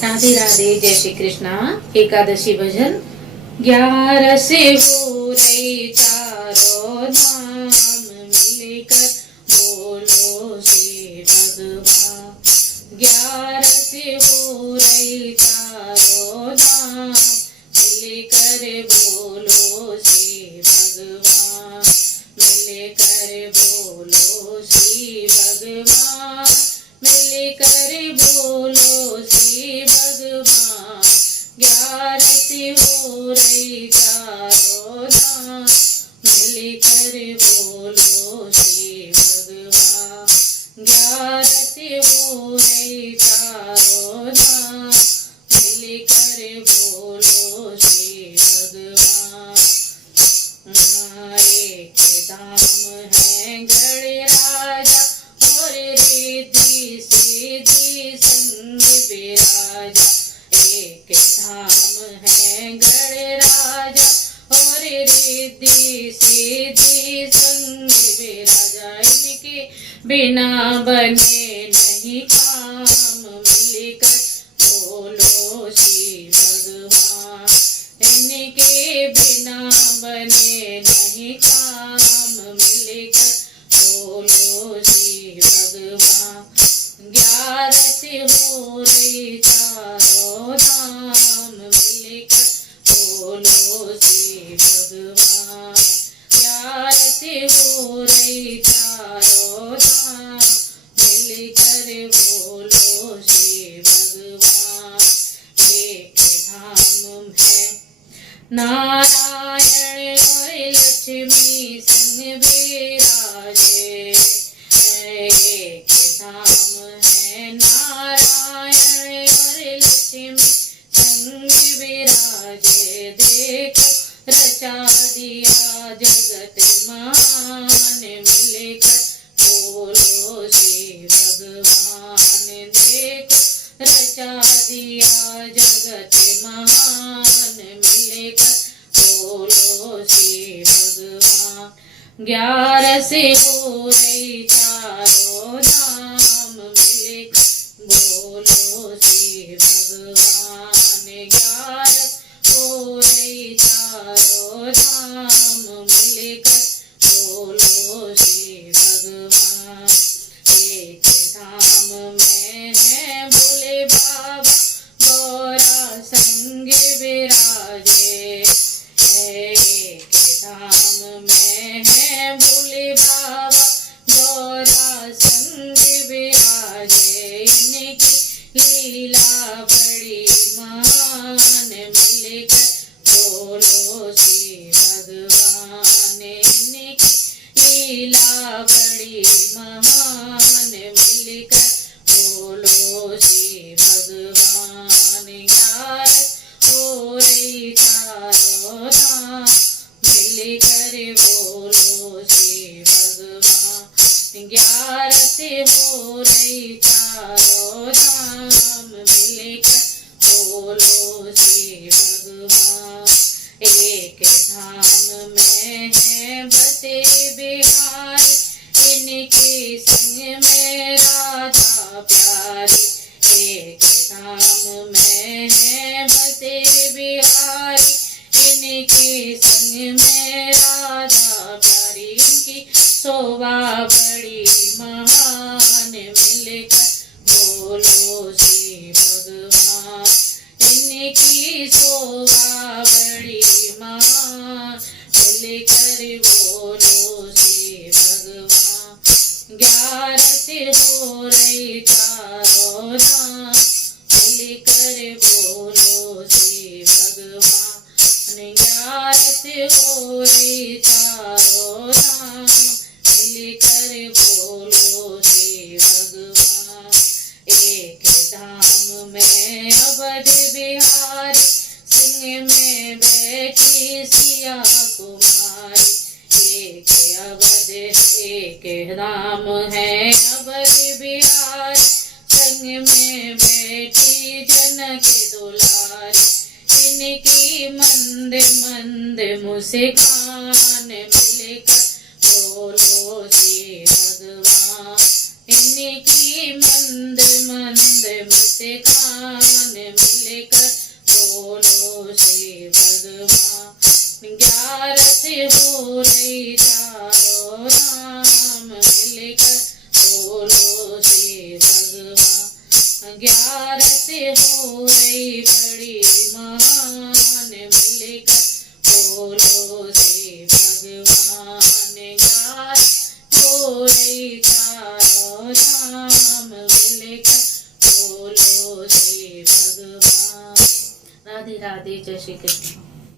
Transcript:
राधे राधे, जय श्री कृष्णा। एकादशी भजन। 11 से हो रही चारों धाम, मिलकर बोलो श्री भगवान। 11 से हो रही चारों धाम, मिलकर बोलो श्री भगवान। मिलकर बोलो श्री भगवान, मिलकर बोलो श्री भगवान। 11 से हो रही चारों धाम, मिलकर बोलो श्री भगवान। 11 से हो रही चारों धाम, मिलकर बोलो श्री भगवान। एक धाम है गणराजा और रिद्धि सिद्धि संग विराजा। एक धाम है गणराजा और रिद्धि सिद्धि संग विराजा। इनके बिना बने नहीं काम, मिलकर बोलो श्री भगवान। इनके बिना बने नहीं काम, मिलकर बोलो श्री भगवान। 11 से हो रही चारों धाम, मिलकर बोलो श्री भगवान। 11 से हो रही चारों धाम, मिलकर बोलो श्री भगवान। एक धाम है नारायण और लक्ष्मी संग विराजे। एक धाम है नारायण और लक्ष्मी संग विराजे। देखो रचा दिया जगत महान, मिलकर बोलो श्री भगवान। देखो रचा दिया जगत महान, मिलकर बोलो श्री भगवान। 11 से हो रही चारों धाम, मिलकर बोलो श्री भगवान। 11 हो रही चारों धाम, मिलकर बोलो श्री भगवान। एक धाम में है भोले बाबा गौरा संग विराजे। एक धाम में है भोले बाबा गौरा संग विराजे। इनकी लीला बड़ी महान, मिलकर बोलो श्री भगवान। इनकी लीला बड़ी महान, मिलकर बोलो श्री भगवान। 11 हो रही चारों धाम, मिलकर बोलो श्री भगवान। 11 से हो रही चारों धाम, मिलकर बोलो श्री भगवान। एक धाम में है बसे बिहारी, इनके संग में राधा प्यारी। एक धाम में है बसे बिहारी, इनके संग में राधा प्यारी। इनकी शोभा बड़ी महान, मिलकर बोलो श्री भगवान। इनकी शोभा बड़ी महान, मिलकर बोलो श्री भगवान। 11 से हो रही चारों धाम, मिलकर बोलो श्री भगवान। 11 से हो रही चारों धाम, मिलकर बोलो श्री भगवान। एक धाम में अवध बिहारी, सिंह में बैठी सिया कुमारी। एक धाम है अवध बिहारी, संग में बैठी जनक दुलारी। इनकी मंद मंद मुस्कान, मिलकर बोलो श्री भगवान। इनकी मंद मंद मुस्कान, चारों धाम मिलकर बोलो श्री भगवान। राधे राधे, जय श्री कृष्ण।